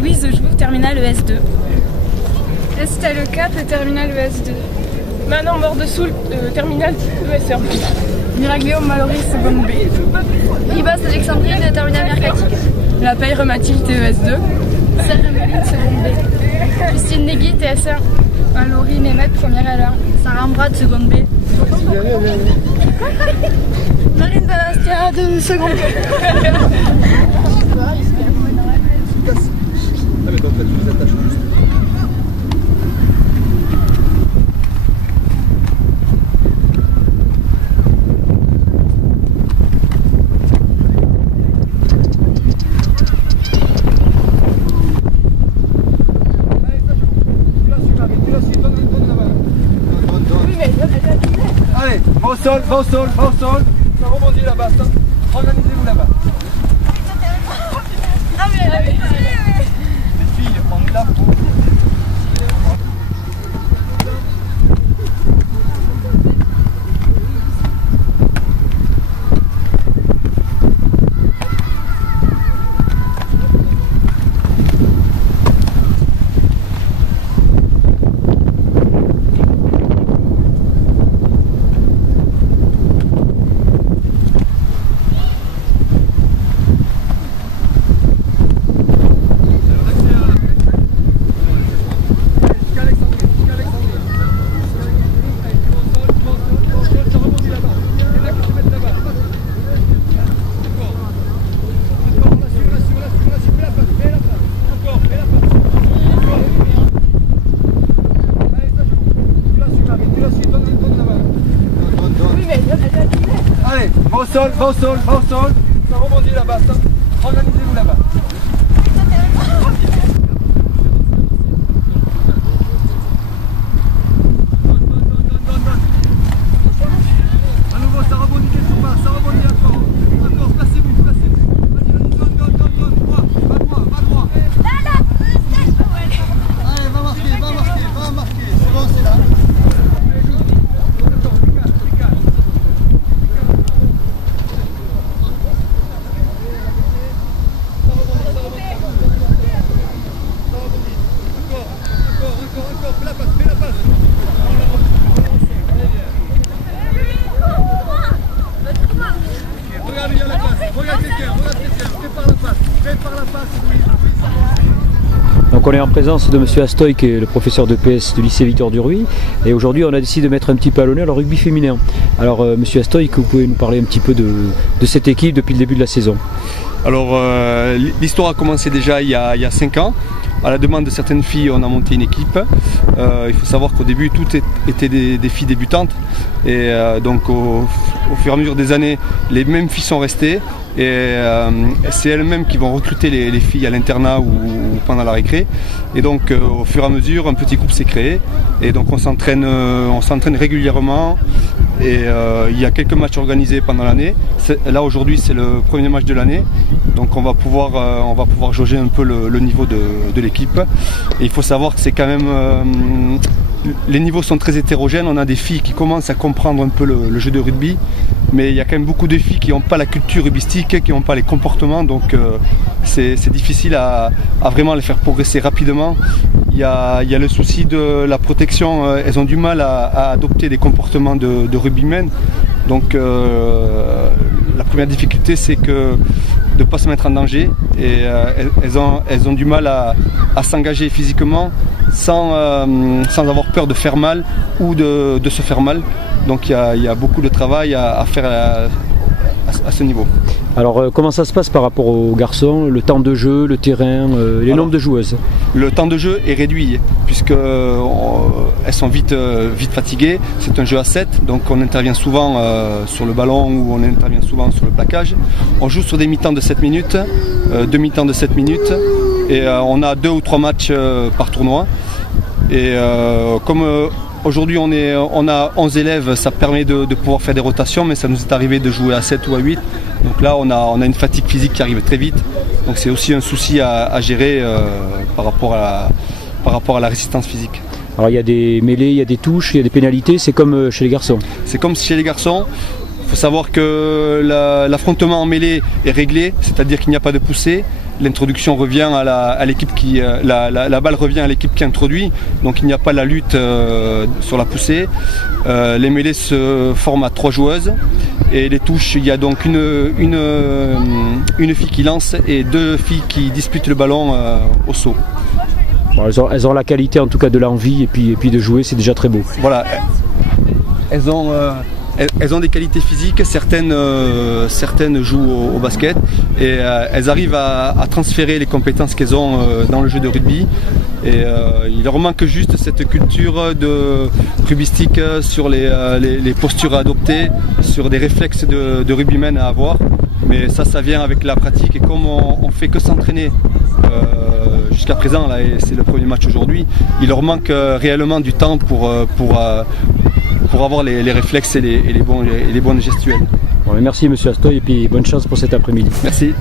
Louise Joux, terminale ES2. Estelle Cap, terminale ES2. Manon Mordesoul, terminale ES1. Miraglio Mallory, seconde B. Ibas Alexandrine, terminale mercatique. La Peyre Mathilde, ES2. Serre Emeline, seconde B. Christine Negui, TS1. Laurie Mehmet, première L1. Sarah Ambrad, seconde B. Marine Balastia, de seconde B. Allez, va au sol, va au sol, va au sol. Ça rebondit là-bas. Organisez-vous là-bas. Les filles, on est là pour... Allez, va au sol, va au sol, va au sol. Ça rebondit là-bas. Organisez-vous là-bas. À nouveau, ça rebondit quelque part, ça rebondit encore. Encore, placez-vous, placez-vous. Vas-y, donne, droit, va droit. Allez, va marquer. C'est bon, c'est là. Fais la passe. Regarde, il y a la passe. Regarde quelqu'un. Prépare la passe. Oui. Donc on est en présence de M. Astoy, qui est le professeur de PS du lycée Victor Duruy, et aujourd'hui on a décidé de mettre un petit peu à l'honneur le rugby féminin. Alors M. Astoy, que vous pouvez nous parler un petit peu de cette équipe depuis le début de la saison? Alors l'histoire a commencé déjà il y a 5 ans. À la demande de certaines filles, on a monté une équipe. Il faut savoir qu'au début, toutes étaient des filles débutantes. Et donc au fur et à mesure des années, les mêmes filles sont restées. Et c'est elles-mêmes qui vont recruter les filles à l'internat ou pendant la récré. Et donc au fur et à mesure, un petit groupe s'est créé. Et donc on s'entraîne régulièrement. Et il y a quelques matchs organisés pendant l'année. Là aujourd'hui c'est le premier match de l'année. Donc on va pouvoir jauger un peu le niveau de l'équipe. Et il faut savoir que c'est quand même... les niveaux sont très hétérogènes. On a des filles qui commencent à comprendre un peu le jeu de rugby. Mais il y a quand même beaucoup de filles qui n'ont pas la culture rugbystique, qui n'ont pas les comportements. Donc c'est difficile à vraiment les faire progresser rapidement. Il y a le souci de la protection. Elles ont du mal à adopter des comportements de rugbymen. Donc la première difficulté c'est de ne pas se mettre en danger. Et elles ont du mal à s'engager physiquement sans avoir peur de faire mal ou de se faire mal. Donc il y a beaucoup de travail à faire à ce niveau. Alors comment ça se passe par rapport aux garçons? Le temps de jeu, le terrain, nombres de joueuses? Le temps de jeu est réduit puisqu'elles sont vite fatiguées. C'est un jeu à 7, donc on intervient souvent sur le ballon ou on intervient souvent sur le plaquage. On joue sur des mi-temps de 7 minutes, 2 mi-temps de 7 minutes et on a 2 ou 3 matchs par tournoi. Et comme aujourd'hui on a 11 élèves, ça permet de pouvoir faire des rotations, mais ça nous est arrivé de jouer à 7 ou à 8. Donc là on a une fatigue physique qui arrive très vite. Donc c'est aussi un souci à gérer par rapport à la résistance physique. Alors il y a des mêlées, il y a des touches, il y a des pénalités, c'est comme chez les garçons? C'est comme chez les garçons. Il faut savoir que l'affrontement en mêlée est réglé, c'est-à-dire qu'il n'y a pas de poussée. l'introduction revient à l'équipe qui... la balle revient à l'équipe qui introduit, donc il n'y a pas la lutte sur la poussée. Les mêlées se forment à 3 joueuses et les touches, il y a donc une fille qui lance et 2 filles qui disputent le ballon au saut. Bon, elles ont la qualité en tout cas de l'envie et puis de jouer, c'est déjà très beau. Voilà, elles ont des qualités physiques, certaines jouent au basket et elles arrivent à transférer les compétences qu'elles ont dans le jeu de rugby. Et il leur manque juste cette culture de rugbyistique sur les postures à adopter, sur des réflexes de rugbymen à avoir. Mais ça vient avec la pratique et comme on fait que s'entraîner jusqu'à présent, là, et c'est le premier match aujourd'hui, il leur manque réellement du temps pour avoir les réflexes et les bonnes gestuelles. Bon, merci Monsieur Astoy et puis bonne chance pour cet après-midi. Merci.